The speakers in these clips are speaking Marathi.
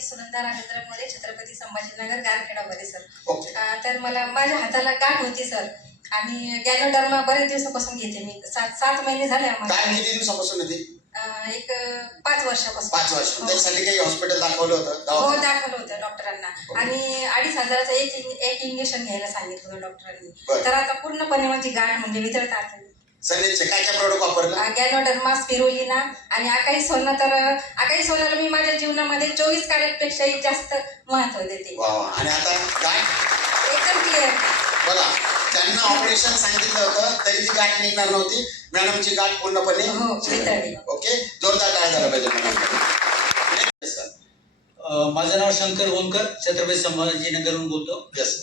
सुनंदा राजेंद्र मोरे, छत्रपती संभाजीनगर, गारखेडामध्ये सर. ओके. तर मला माझ्या हाताला गाठ होती सर आणि गॅनोडर्मा बरेच दिवसापासून घेते मी. 7 महिने झाले काय आम्हाला. किती दिवसापासून येते? एक 5 वर्षापासून. 5 वर्ष. हो. त्यासाठी काही हॉस्पिटल दाखवलं होतं? हो, दवाखान्यात? दाखवलं होतं डॉक्टरांना आणि 2,500चं एक इंजेक्शन घ्यायला सांगितलं होतं डॉक्टरांनी. बरं. तर आता पूर्णपणे माझी गाठ म्हणजे वितळत आली. सनेजचे काय काय प्रोडक्ट वापरलं? गॅनोडर्मा, स्पिरुलिना आणि आकाई सोना. तर आकाई सोनाला मी माझ्या जीवनामध्ये 24 कॅरेटपेक्षाही जास्त महत्त्व देते. वा वा. आणि आता काय एकदम क्लिअर. बघा, त्यांना ऑपरेशन सांगितलं होतं तरी ती गाठ निघणार नव्हती. मॅडमची गाठ पूर्णपणे हो, वितळली. ओके. जोरदार टाळ्या झाला पाहिजे मॅडम. माझं नाव शंकर गोलकर, छत्रपती संभाजीनगरहून बोलतो. यस.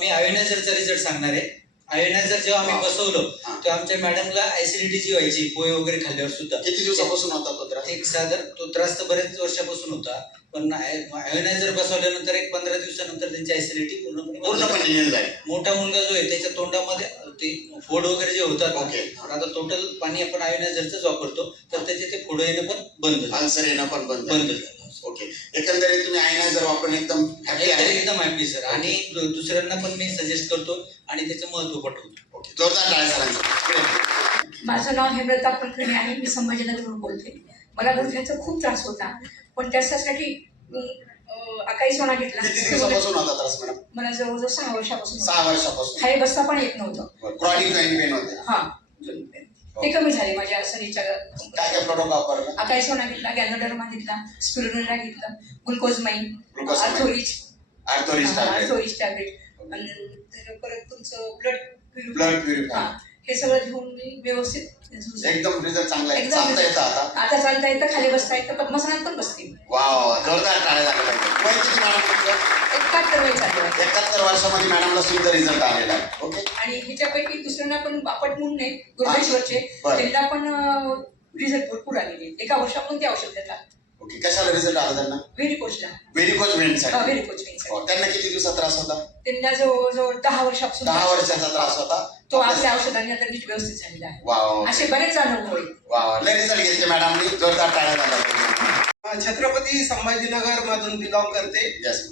मी आयोनायझरचा रिझल्ट सांगणार आहे. आयोनायझर जेव्हा आम्ही बसवलं हा. तेव्हा आमच्या मॅडमला ऍसिडिटीची व्हायची पोहे वगैरे खाल्ल्यावर सुद्धा. किती दिवसापासून होता तो त्रास? एक साधारण तो त्रास तर बऱ्याच वर्षापासून होता, पण आयोनायझर बसवल्यानंतर एक 15 दिवसानंतर त्यांची ऍसिडिटी पूर्णपणे पूर्णपणे झाली. मोठा मुलगा जो आहे त्याच्या तोंडामध्ये ते फोड वगैरे जे होतात ना, ओके. पण आता टोटल पाणी आपण आयोनायझरच वापरतो तर त्याचे ते फोड येणं पण बंद झालं. आन्सर येणं पण बंद बंद झालं. ओके. एकंदरीत तुम्ही आयनायझर वापरून एकदम हॅपी आहे? एकदम हॅपी सर. आणि दुसऱ्यांना पण मी सजेस्ट करतो आणि त्याचं महत्व पटवतो. ओके. जोरदार टाळ्या झाला. माझं नाव हेमलता कुलकर्णी आहे. मी संभाजीनगरवरून बोलते. मला गुडघ्याचा खूप त्रास होता, पण त्याच्यासाठी मी आकाई सोना घेतला. किती दिवसापासून होता त्रास मॅडम? मला जवळजवळ 6 वर्षापासून 6 वर्षापासून. खाली बसता पण येत नव्हतं. क्रॉनिक जॉईंट पेन होते. हा, ते कमी झाले माझ्या सनीच्या. काय काय प्रोडक्ट वापरलं? आकाई सोना घेतला, गॅनोडर्मा घेतला, स्पिरुलिना घेतला, ग्लुकोजमाइन, ग्लुकोजमाइन. आर्थोरिच टॅब्लेट, आणि परत तुमचं ब्लड प्युरिफायर. हे सगळं घेऊन मी व्यवस्थित एकदम रिझल्ट चांगला आहे. एकदम चालता येतं आता? आता चालता येतं, खाली बसता येतं, पद्मासनात पण बसते. वा वा. जोरदार टाळ्या झाला पाहिजे. वय किती मॅडम तुमचं? 71 वय चालू आहे. 71 वर्षामध्ये मॅडमला सुद्धा रिझल्ट आलेला आहे. ओके. आणि ह्याच्यापैकी दुसऱ्यांना पण आपण म्हणून नाही, गुरुदेश्वरचे बरं. त्यांना पण रिझल्ट भरपूर आलेले. एका वर्षापासून ते औषध देतात. ओके. कशाला रिझल्ट आला त्यांना? व्हेरिकोजला. व्हेरिकोज वेनसाठी. व्हेरिकोज वेनसाठी. त्यांना किती दिवसात त्रास होता? त्यांना जवळजवळ 10 वर्षापासून 10 वर्षाचा त्रास होता. तो आपल्या औषधांनी आता नीट व्यवस्थित झालेला आहे. वा वा. असे बरेच अनुभव आहेत. वा वा. लय रिझल्ट घेतले मॅडमनी. जोरदार टाळ्या झाला पाहिजे. छत्रपती संभाजीनगर मधून बिलॉंग करते. यस.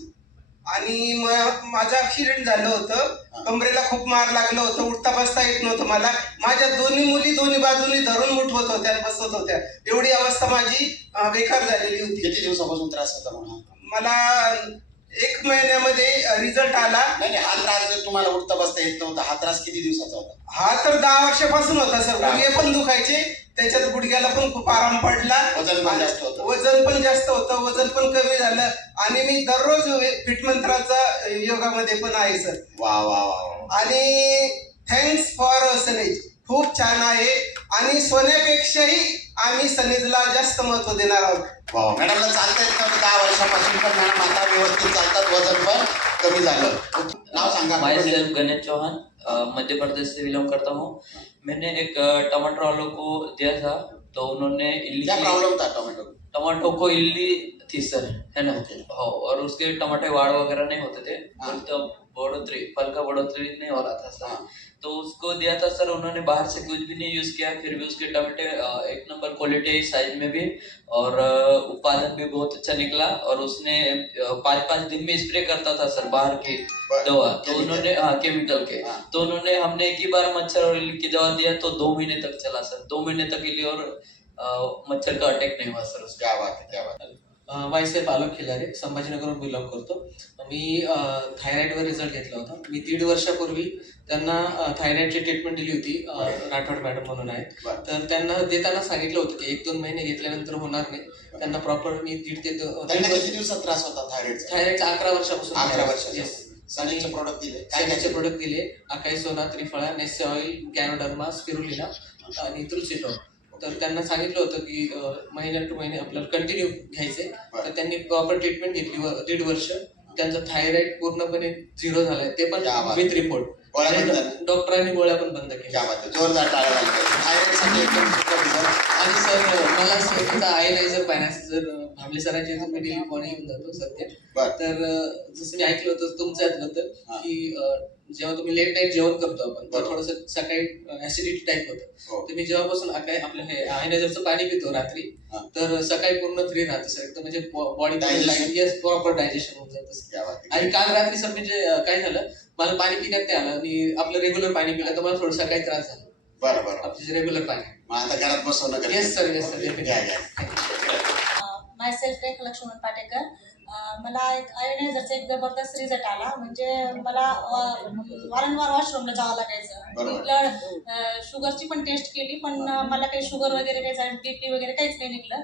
आणि माझं ऍक्सिडेंट झालं होतं. कमरेला खूप मार लागलं होतं. उठता बसता येत नव्हतं मला. माझ्या दोन्ही मुली दोन्ही बाजूनी धरून उठवत होत्या, बसवत होत्या. एवढी अवस्था माझी बेकार झालेली होती. किती दिवसापासून त्रास होता म्हणून? मला 1 महिन्यामध्ये रिझल्ट आला. नाही हा त्रास जर तुम्हाला उठता बसता येत नव्हता, हा त्रास किती दिवसाचा होता? हा तर 10 वर्षापासून होता सर. गुडघे पण दुखायचे, त्याच्यात गुडघ्याला पण खूप आराम पडला. वजन पण जास्त होतं. वजन पण जास्त होतं. वजन पण कमी झालं. आणि मी दररोज फिट मंत्राचा योगामध्ये पण आहे सर. वा वा वा. आणि थँक्स फॉर सनेज. खूप छान आहे. आणि सोन्यापेक्षाही आम्ही सनेजला जास्त महत्व देणार आहोत. वा. मॅडमला चालता येत नव्हतं 10 वर्षापासून, पण मॅडम आता व्यवस्थित चालतात. वजन पण कमी झालं. नाव सांगा. My self Ganesh Chauhan, Madhya Pradesh say belong करता हूँ. मैंने एक टमाटर वालों को दिया था, तो उन्होंने इल्ली क्या प्रॉब्लम था टोमेटो? टमाटो को इल्ली थी सर, है ना? Okay. हो, और उसके टमाटे वाड़ वगैरह नहीं होते थे, हाँ. तो बढ़ोतरी फल का बढ़ोतरी नहीं हो रहा था सर. हाँ. तो उसको दिया था सर. उन्होंने बाहर से कुछ भी नहीं यूज किया, फिर भी उसके टमाटे एक नंबर क्वालिटी साइज में भी और उत्पादन भी बहुत अच्छा निकला. और उसने 5-5 दिन में स्प्रे करता था सर बाहर की दवा. तो उन्होंने केमिकल के, तो उन्होंने हमने एक ही बार मच्छर और इल्ली की दवा दिया तो 2 महीने तक चला सर. 2 महीने तक इल्ली और मच्छर का अटॅक नाही हुआ सर उसका. क्या बात है, क्या बात है. मायसेल्फ आलोक खिलारे, संभाजीनगरहून बिलॉंग करतो. मी थायरॉइडवर रिझल्ट घेतला होता. मी 1.5 वर्षापूर्वी त्यांना थायरॉइडची ट्रीटमेंट दिली होती. राठोड मॅडम म्हणून आहे. तर त्यांना देताना सांगितलं होतं की 1-2 महिने घेतल्यानंतर होणार नाही. त्यांना प्रॉपर मी 1.5 ते 2 त्यांना किती दिवसात त्रास होता थायरॉइडचा? थायरॉइडचा 11 वर्षापासून. 11 वर्षाचा. Yes. सनेजचे प्रोडक्ट दिले. काय सनेजचे काय प्रोडक्ट दिले. आकाई सोना, त्रिफळा, नेस्से ऑइल, गॅनोडर्मा, स्पिरुलिना आणि तुलसी टॉप. तर त्यांना सांगितलं होतं की महिना टू महिने आपल्याला कंटिन्यू घ्यायचे. तर त्यांनी प्रॉपर ट्रीटमेंट घेतली. 1.5 वर्ष त्यांचा थायरॉइड पूर्णपणे 0 झालाय. ते पण विथ रिपोर्ट. गोळ्या बंद झाल्या? डॉक्टरांनी गोळ्या पण बंद केल्या. क्या बात है. जोरदार टाळ्या झाल्या पाहिजे. थायरॉइडसाठी एकदम सुपर रिझल्ट. आणि सर मला सेफचा आयनायझर पाहण्याचं जर भांबले सरांच्या इथून मी डेली मॉर्निंग येऊन जातो सध्या. बर. तर जसं मी ऐकलं होतं तुमच्या याच्याबद्दल हा. की जेव्हा तुम्ही लेट नाईट जेवण करतो आपण तर बरोबर. थोडंसं सकाळी ऍसिडिटी टाईप होतं. हो. तर मी जेव्हापासून आपलं हे आयनाजरचं पाणी पितो रात्री हा. तर सकाळी पूर्ण फ्री राहतं सर. एकदम म्हणजे बॉडी Digestion. प्रॉपर डायजेशन होऊन जातं sir. क्या बात आहे. आणि काल रात्री सर म्हणजे काय झालं मला पाणी पिण्यात नाही आलं आणि आपलं रेग्युलर पाणी पिलं तर मला थोडंसं काही त्रास झाला. बरं बरं. आपलं रेग्युलर पाणी. मग आता घरात बसवणं गरजेचं. Yes sir, yes sir. घ्या घ्या. मायसेल्फ रेखा लक्ष्मण पाटेकर. मला एक आयोनायझरचा एक जबरदस्त रिझल्ट आला. म्हणजे मला वारंवार वॉशरूमला जावं लागायचं. बरोबर. ब्लड शुगरची पण टेस्ट केली पण मला काही शुगर वगैरे काही झालं BP वगैरे काहीच नाही निघलं.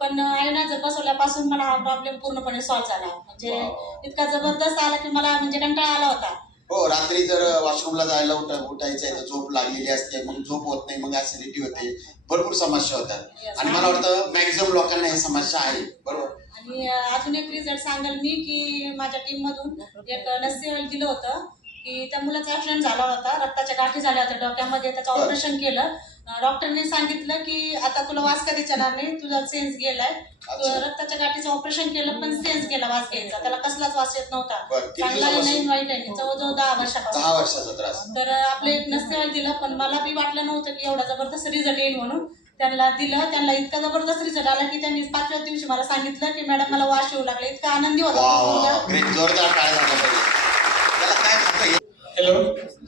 पण आयोनायझर बसवल्यापासून मला हा प्रॉब्लेम पूर्णपणे सॉल्व्ह झाला. म्हणजे Wow. इतका जबरदस्त आला की मला म्हणजे कंटाळा आला होता. हो, रात्री जर वॉशरूमला जायला उठायचं आहे तर झोप लागलेली असते, मग झोप होत नाही, मग ऍसिडिटी होते, भरपूर समस्या होतात. Yes. आणि मला वाटतं मॅक्झिमम लोकांना ही समस्या आहे. बरोबर. आणि अजून एक रिझल्ट सांगेल मी की माझ्या टीम मधून एक लस्सी ऑइल दिलं होतं की त्या मुलाचा ऍक्सिडेंट झाला होता. रक्ताच्या गाठी झाल्या होत्या डोक्यामध्ये. त्याचं बरं. ऑपरेशन केलं. डॉक्टरने सांगितलं की आता तुला वास कधीच येणार नाही, तुझा सेन्स गेलाय. अच्छा. रक्ताच्या गाठीचं ऑपरेशन केलं पण सेन्स गेला वास घ्यायचा. त्याला कसलाच वास येत नव्हता. बरं. किती चांगला दिवसापासून? नाही वाईट आहे जवळजवळ 10 वर्षापासून. 10 वर्षाचा त्रास. तर आपलं एक लस्सी ऑइल दिलं पण मला बी वाटलं नव्हतं की एवढा जबरदस्त रिझल्ट येईल म्हणून. त्यांना दिलं. त्यांना इतका जबरदस्त रिझल्ट आला की त्यांनी 5व्या दिवशी मला सांगितलं की मॅडम मला वास येऊ लागला. इतका आनंदी होता वा तो वा मुलगा. वा. ग्रेट. जोरदार टाळ्या झाल्या पाहिजे. त्याला काय खाता येईल? हॅलो,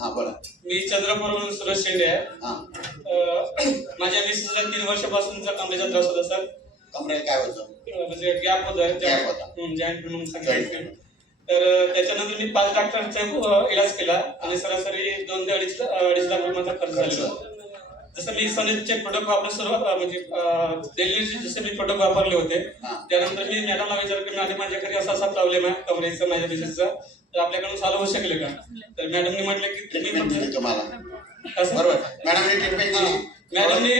हा बोला. मी चंद्रपूरवरून सुरेश शेंडे आहे. हा. माझ्या मिसेसला 3 वर्षापासूनचा कमरेचा त्रास होता सर. कमरेला काय होतं? म्हणजे गॅप होता Gap होता. जॉईंट म्हणून Joint सांगितलं. pain. तर त्याच्यानंतर मी 5 डॉक्टरांचा इलाज केला आणि सरासरी 2 ते अडीच लाख रुपये माझा खर्च झालेला. जसं मी सनीचे प्रोडक्ट वापरले सुरुवात म्हणजे डेली जसे मी प्रोडक्ट वापरले होते हा. त्यानंतर मी मॅडमला विचारलं की माझ्या घरी असा असा प्रॉब्लेम आहे कमरेचा माझ्या मिसेसचा, तर आपल्याकडून सॉल्व्ह होऊ शकेल का? तर मॅडमने म्हटलं की तुम्ही ट्रीटमेंट दिली तुम्हाला. असं बरोबर. मॅडमने ट्रीटमेंट दिली. मॅडमने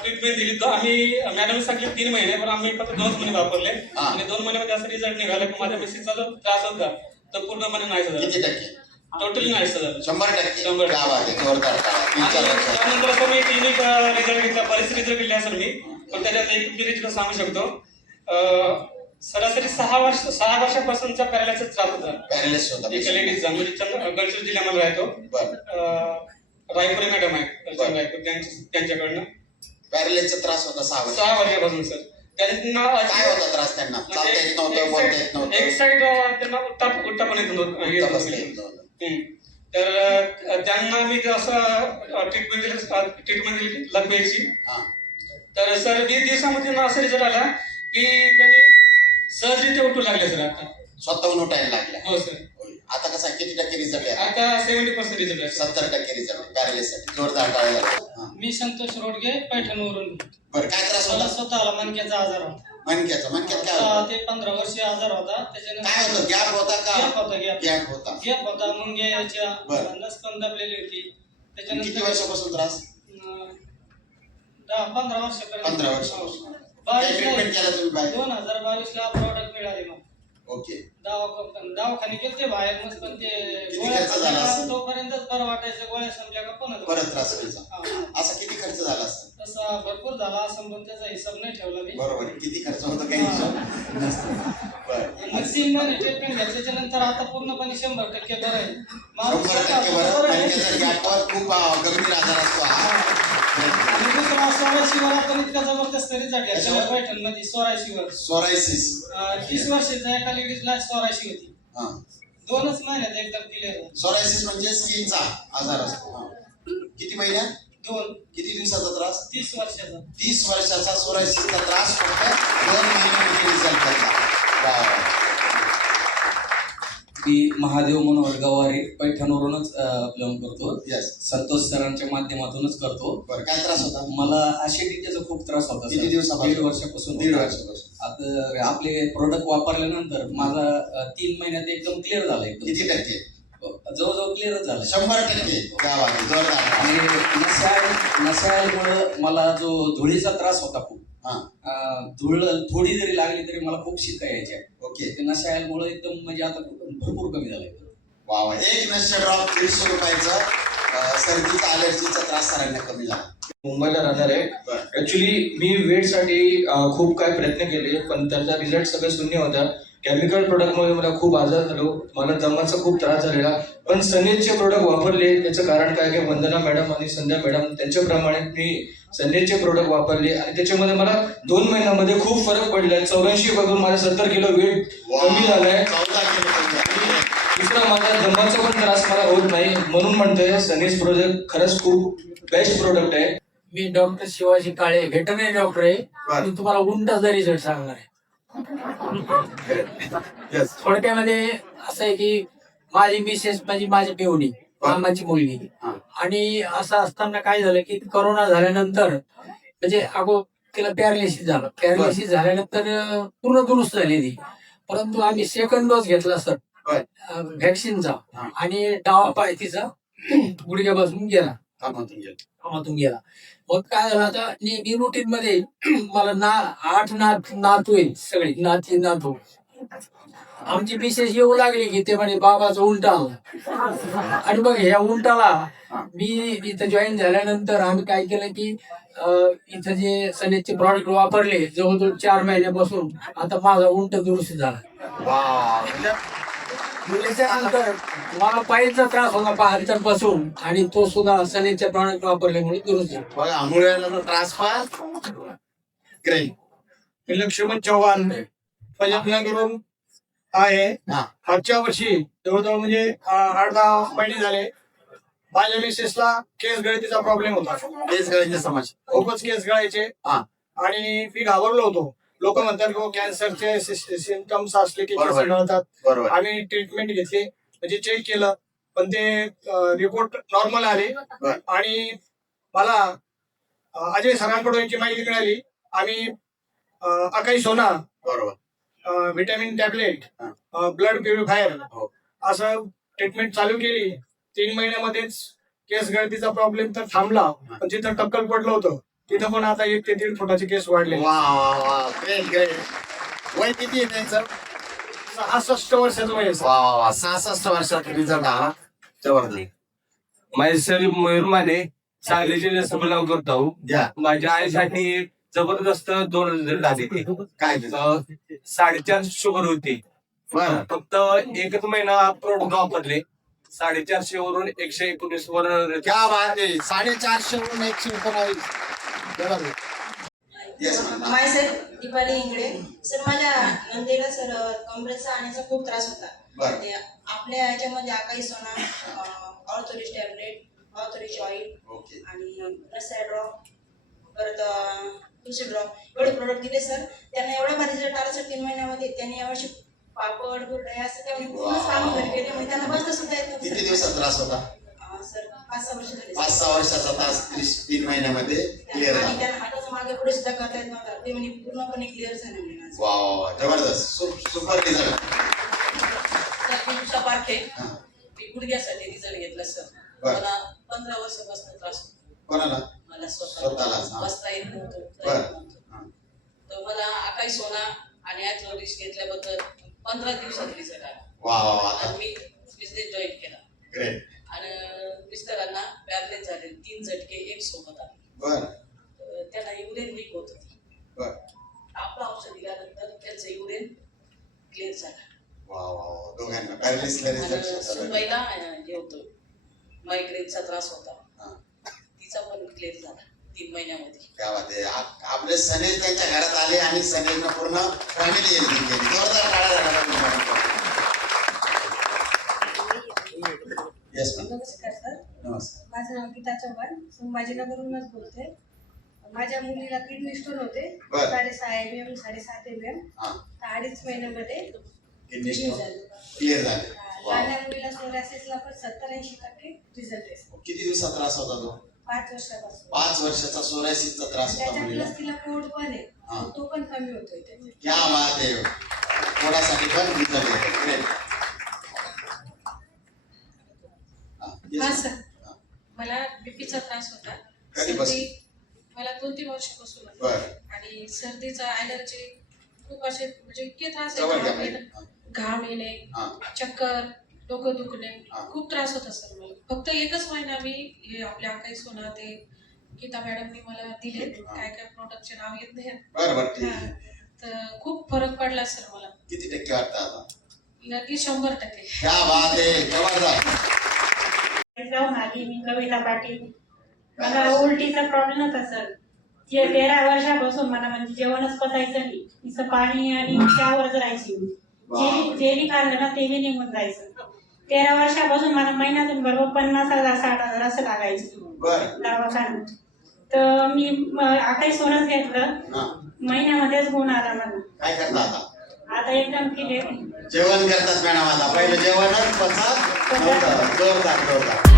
ट्रीटमेंट दिली. तर आम्ही मॅडमने सांगितले 3 महिने पण आम्ही फक्त 2 महिने वापरले हा. आणि 2 महिन्यामध्ये असा रिझल्ट निघाला की माझ्या मिसेसचा जो त्रास होता तो पूर्णपणे नाहीसा झाला. किती टक्के? टोटली नाहीसा झाला. 100%. 100%. क्या बात आहे. जोरदार टाळ्या. 3-4 आणि वर्ष. त्यानंतर असं मी 3 रिझल्ट घेतला. बरेच रिझल्ट घेतले असेल मी पण त्याच्यात एक मी रिझल्ट सांगू शकतो. सरासरी 6 वर्षापासूनचा पॅरालायसिस त्रास होता. पॅरालिसिस होता. एका लेडीजचा म्हणजे गडचिरोली जिल्ह्यामध्ये राहतो. बरं. रायपुरी मॅडम आहे रायपूर त्यांच्याकडनं पॅरालिसिसचा त्रास होता 6 वर्ष. 6 वर्षापासून सर. त्यांना काय होता त्रास त्यांना? चालता येत नव्हतं, बोलता येत एक नव्हतं, साइड त्यांना उठता पण येत उठता बसता येत नव्हतं. नव्हतं. तर त्यांना मी असं ट्रीटमेंट दिली लकवेची. हा. तर सर 20 दिवसामध्ये त्यांना असा रिझल्ट आला की त्यांनी सहजरित्या उठू लागले सर आता. स्वतःहून उठायला लागल्या. हो सर. होय. आता कसा किती टक्के रिझल्ट आहे? आता 70% रिझल्ट आहे. 70% रिझल्ट पॅरालिसिससाठी. जोरदार टाळ्या झाल्या. हा. मी संतोष रोडगे पैठणवरून. बरं. काय त्रास मला होता? स्वतःला मणक्याचा आजार होता. मणक्याचा. मणक्यात काय आता होतं? ते 15 वर्षीय आजार होता. काय त्याच्यानंतर होतं? गॅप होता का? गॅप होता गॅप गॅप होता. गॅप होता मुंग्या यायच्या बरं. नस पण दबलेली होती. किती त्याच्यानंतर वर्षापासून त्रास? 10-15 वर्षापर्यंत. 15 वर्षापासून. काय ट्रीटमेंट केलं तुम्ही बाहेर? 2022 ला प्रॉडक्ट मिळाले मग. ओके. दवाखाने गेलते बाहेर मस्त पण ते किती गोळ्या खर्च झाला खाल्ल्या असेल? तोपर्यंतच बरं वाटायचं. गोळ्या संपल्या का पुन्हा परत त्रास व्हायचा. हा. असा किती खर्च झाला असेल? तसा भरपूर झाला असं पण त्याचा हिसाब नाही ठेवला मी. बरोबर आहे. किती खर्च होतो काही हिशोब नसतो. बरं. मग 3 महिने ट्रीटमेंट घेतल्याच्या नंतर आता पूर्णपणे 100% बरं आहे. माझं 100% स्वतः बरं. बरं आहे. मणक्याचा गॅपवर खूप गंभीर आजार असतो हा. आणि दुसरा सोरायशीवर आपण इतका जबरदस्त रिझल्ट कशावर? घेतला पैठणमध्ये सोरायशीवर. सोरायसिस. 30 वर्षाच्या एका लेडीजला सोरायशी होती. हा. 2च महिन्यात एकदम क्लिअर झालं. सोरायसिस म्हणजे स्किनचा आजार असतो. हा. किती महिन्यात? 2 किती दिवसाचा त्रास? 30 वर्षाचा. 30 वर्षाचा सोरायसिसचा त्रास फक्त 2 महिन्यामध्ये रिझल्ट घेतला. वा वा. मी महादेव मनोहर गवारे पैठणवरूनच बिलॉंग करतो. Yes. संतोष सरांच्या माध्यमातूनच करतो. बरं. काय त्रास होता? मला ऍसिडिटीचा खूप त्रास होता. किती दिवसापासून? 1.5 वर्षापासून. 1.5 वर्षापासून. आता आपले प्रोडक्ट वापरल्यानंतर माझा 3 महिन्यात एकदम क्लिअर झाला. एकदम किती टक्के? जवळजवळ क्लिअरच झालं. 100%. क्या बात आहे. जोरदार. आणि नसाळ्यामुळं मला जो धुळीचा त्रास होता खूप. धूळ थोडी जरी लागली तरी मला खूप शिका यायच्या. ओके. ते नसाळ्यामुळे एकदम म्हणजे आता भरपूर कमी झालंय. वा वा. एक नशा ड्रॉप 150 रुपयाचं सर्दीचा अलर्जीचा त्रास सरांना कमी झाला. मुंबईला राहणार आहे. ऍक्च्युली मी वेटसाठी खूप काय प्रयत्न केले, पण त्याचा रिझल्ट सगळं शून्य होता. केमिकल प्रोडक्टमुळे मला खूप आजार झालो, मला दमाचा खूप त्रास झालेला. पण सनेजचे प्रोडक्ट वापरले, त्याचं कारण काय की वंदना मॅडम आणि संध्या मॅडम त्यांच्याप्रमाणे मी सनेजचे प्रोडक्ट वापरले आणि त्याच्यामध्ये मला 2 महिन्यामध्ये खूप फरक पडलाय. 84 पासून माझा 70 किलो वेट कमी झालाय. 14 किलो. दुसरा माझा दमाचा पण त्रास मला होत नाही, म्हणून म्हणतोय सनेज प्रोडक्ट खरंच खूप बेस्ट प्रोडक्ट आहे. मी डॉक्टर शिवाजी काळे, व्हेटरनरी डॉक्टर आहे. मी तुम्हाला उंटाचा रिझल्ट सांगणार आहे. थोडक्यामध्ये असं आहे की माझी मिसेस म्हणजे माझी मेवणी, मामाची मुलगी, आणि असं असताना काय झालं की कोरोना झाल्यानंतर म्हणजे अगो तिला पॅरालिसिस झालं. पॅरालिसिस झाल्यानंतर पूर्ण दुरुस्त झाली ती, परंतु आम्ही सेकंड डोस घेतला सर व्हॅक्सिनचा, आणि डावा पाय तिचा गुडघ्यापासून गेला, कामातून गेला. मग काय झालं, आता नेहमी रुटीन मध्ये मला 8 नातू आहे, सगळे नातू. आमची मिसेस येऊ लागली की ते म्हणे बाबाचा उंटा आला. आणि मग ह्या उंटाला मी इथं जॉईन झाल्यानंतर आम्ही काय केलं की इथं जे सनेजचे प्रॉडक्ट वापरले जवळजवळ 4 महिन्यापासून आता माझा उंट दुरुस्त झाला. त्याच्यानंतर मला पायीचा त्रास होता पासून, आणि तो सुद्धा सनेजचे प्रॉडक्ट वापरल्यामुळे दुरुस्त झाला. बघा आंघोळ्याला त्रास फार ग्रेट. लक्ष्मण चव्हाण पंजाबनगरून आहे. मागच्या वर्षी जवळजवळ म्हणजे 8-10 महिने झाले माझ्या मिसेसला केस गळतीचा प्रॉब्लेम होता. केस गळतीचा समस्या, खूपच केस गळायचे आणि मी घाबरलो होतो. लोक म्हणतात की कॅन्सरचे सिम्पटम्स असले की केस गळतात. आम्ही ट्रीटमेंट घेतली, म्हणजे चेक केलं, पण ते रिपोर्ट नॉर्मल आले. आणि मला अजय सरांकडून याची माहिती मिळाली. आम्ही अकाई सोना, व्हिटॅमिन टॅबलेट, ब्लड प्युरिफायर असं ट्रीटमेंट चालू केली. 3 महिन्यामध्येच केस गळतीचा प्रॉब्लेम तर थांबला, पण जिथं टक्कल पडलं होतं तिथं पण आता 1 ते 1.5 फुटाचे केस वाढले. वय किती आहे त्यांचं? 66 वर्षाचं वय आहे. 66 वर्षाचा रिझल्ट आला. जबरदस्त. माझे सर मयूर माने, सांगलीचे सबलाव करतो. माझ्या आईसाठी जबरदस्त 2 रिझल्ट आले. काय 4.5 शुगर होती. फक्त 1 महिना प्रोडक्ट वापरले, 450 वरून 119 वर. क्या बात आहे. 450 वरून 119. माय सर दीपाली इंगळे. सर माझ्या नंदेला सर कमरेचा आणण्याचा खूप त्रास होता. ते आपल्या याच्यामध्ये अकाई सोना, ऑर्थोरिच टॅबलेट, ऑर्थोरिच ऑइल आणि रसाय ड्रॉप, परत तुळशी ड्रॉप एवढे प्रोडक्ट दिले सर. त्यांना एवढा भारी रिझल्ट आला सर 3 महिन्यामध्ये. त्यांनी यावर्षी पापड गुरडे असं त्यांनी पूर्ण काम घरी केले, म्हणजे त्यांना बसता सुद्धा येत नव्हतं. किती दिवसाचा त्रास होता? सर 5-6 वर्ष झाले. 5-6 वर्षाचा त्रास 3 महिन्यामध्ये क्लिअर झाला. आणि त्यांना हाताचं मागे पुढे सुद्धा करता येत नव्हता. ते म्हणजे पूर्णपणे क्लिअर झाले म्हणजे. वा जबरदस्त, सुपर रिझल्ट. दिवसा पारखे मी गुडघ्यासाठी रिझल्ट घेतला सर. मला 15 वर्षापासून त्रास होता. कोणाला? मला स्वतःला बसता येत नव्हतं. तर मला अकाई सोना आणि ॲथलोरिक्स घेतल्याबद्दल 15 दिवसात रिझल्ट आला. आणि मी बिझनेस जॉईन केला. ग्रेट. आणि मिस्टरांना पॅरलेस झाले, 3 झटके एक सोबत आले. त्यांना युरिन लीक होत होती. आपलं औषध दिल्यानंतर त्यांचं युरिन क्लिअर झालं. दोघांना पॅरालिसिसला रिझल्ट. सुनबाईला हे होतं, मायग्रेनचा त्रास होता, तिचा पण क्लिअर झाला 3 महिन्यामध्ये. क्या बात आहे. आपले सनेज त्यांच्या घरात आले आणि सनेजनं पूर्ण फॅमिली हेल्दी केली. जोरदार टाळ्या झाल्या. नमस्कार सर. माझं नाव गीता चव्हाण, संभाजीनगरहूनच बोलते. माझ्या मुलीला किडनी स्टोन होते, 6.5 mm, 7.5 mm. 2.5 महिन्यामध्ये किडनी स्टोन क्लिअर झाले. लहान मुलीला सोरायसिसला पण 70-80% रिझल्ट आहे. किती दिवसाचा त्रास होता तो? 5 वर्षापासून. 5 वर्षाचा सोरायसिसचा त्रास होता मुलीला. त्याच्यात तिला पोट पण आहे, तो पण कमी होतोय. क्या बात आहे. पोटासाठी पण रिझल्ट येतो. ग्रेट. हा सर, मला बीपीचा त्रास होता. मला 2-3 वर्षापासून होता. आणि सर्दीचा, ॲलर्जी, खूप असे म्हणजे इतके त्रास आहेत, घाम येणे, चक्कर, डोकं दुखणे खूप त्रास होता सर मला. फक्त एकच महिना मी हे आपल्या अकाई सोना ते गीता मॅडमनी मला दिले. काय काय प्रोडक्टचे नाव येत नाही. बरोबर ठीक हा. तर खूप फरक पडला सर मला. किती टक्के वाटतं आता? नक्की 100%. क्या बात आहे, जबरदस्त. जाऊन आली मी कविता पाटील. मला उलटीचा प्रॉब्लेम होता सर. 13 वर्षापासून मला म्हणजे जेवणच पचायचं नाही. नुसतं पाणी आणि चहावरच राहायची मी. जे बी खाल्लं ना ते बी निघून जायचं. 13 वर्षापासून मला महिन्यातून बरोबर 50,000 60,000 असं लागायचं दवाखान्यात. तर मी अकाई सोनच घेतलं. महिन्यामध्येच गुण आला मला. काय करता आता? आता एकदम क्लिअर. जेवण करतात मॅडम आता, पहिलं जेवणच पचत नव्हतं. जोरदार जोरदार.